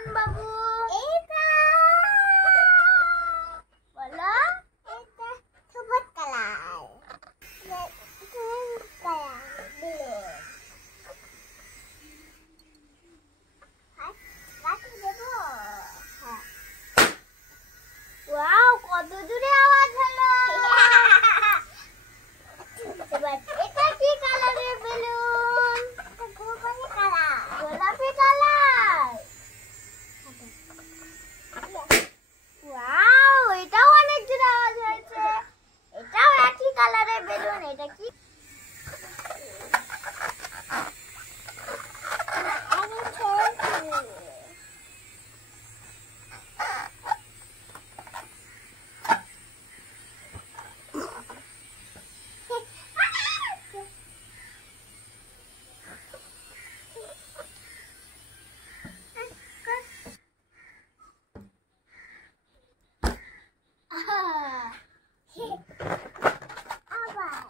Balloon বাবু? এটা বলো। এটা সবুজ কালার। বেলুন কাটি দেবো। হ্যাঁ, ওয়াও, কত দূরে আওয়াজ হলো। এবার এটা কি কালারের বেলুন? এটা গোলাপি কালার। গোলাপি কালার। ওয়াও, এটাও অনেক দূরে আওয়াজ হয়েছে। এটাও একই কালারের বেলুন। এটা কি? আমি খেলছি। আবার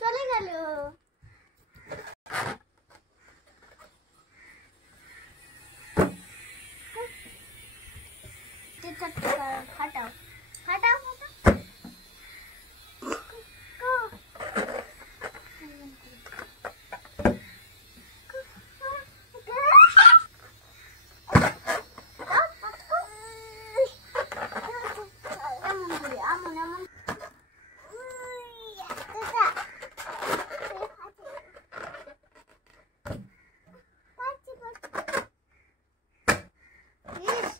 চলে গেল। ফাটাও ফাটাও ফাটাও। এমন করে, এমন এমন। ইস,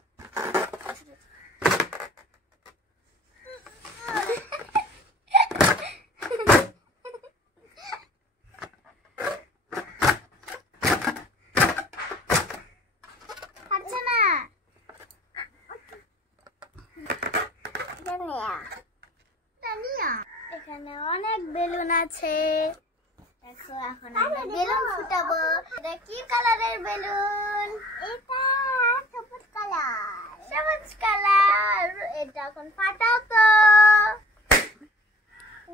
পারছে না। তানিয়া, এখানে অনেক বেলুন আছে। দেখো, এখন আমরা বেলুন ফুটাবো। এটা কি কালারের বেলুন? এটা সবুজ কালার। সবুজ কালার। এটা এখন ফাটাও তো।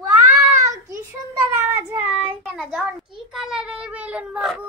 ওয়াও, কি সুন্দর আওয়াজ হয়। না, যখন কি কালারের বেলুন বাবু?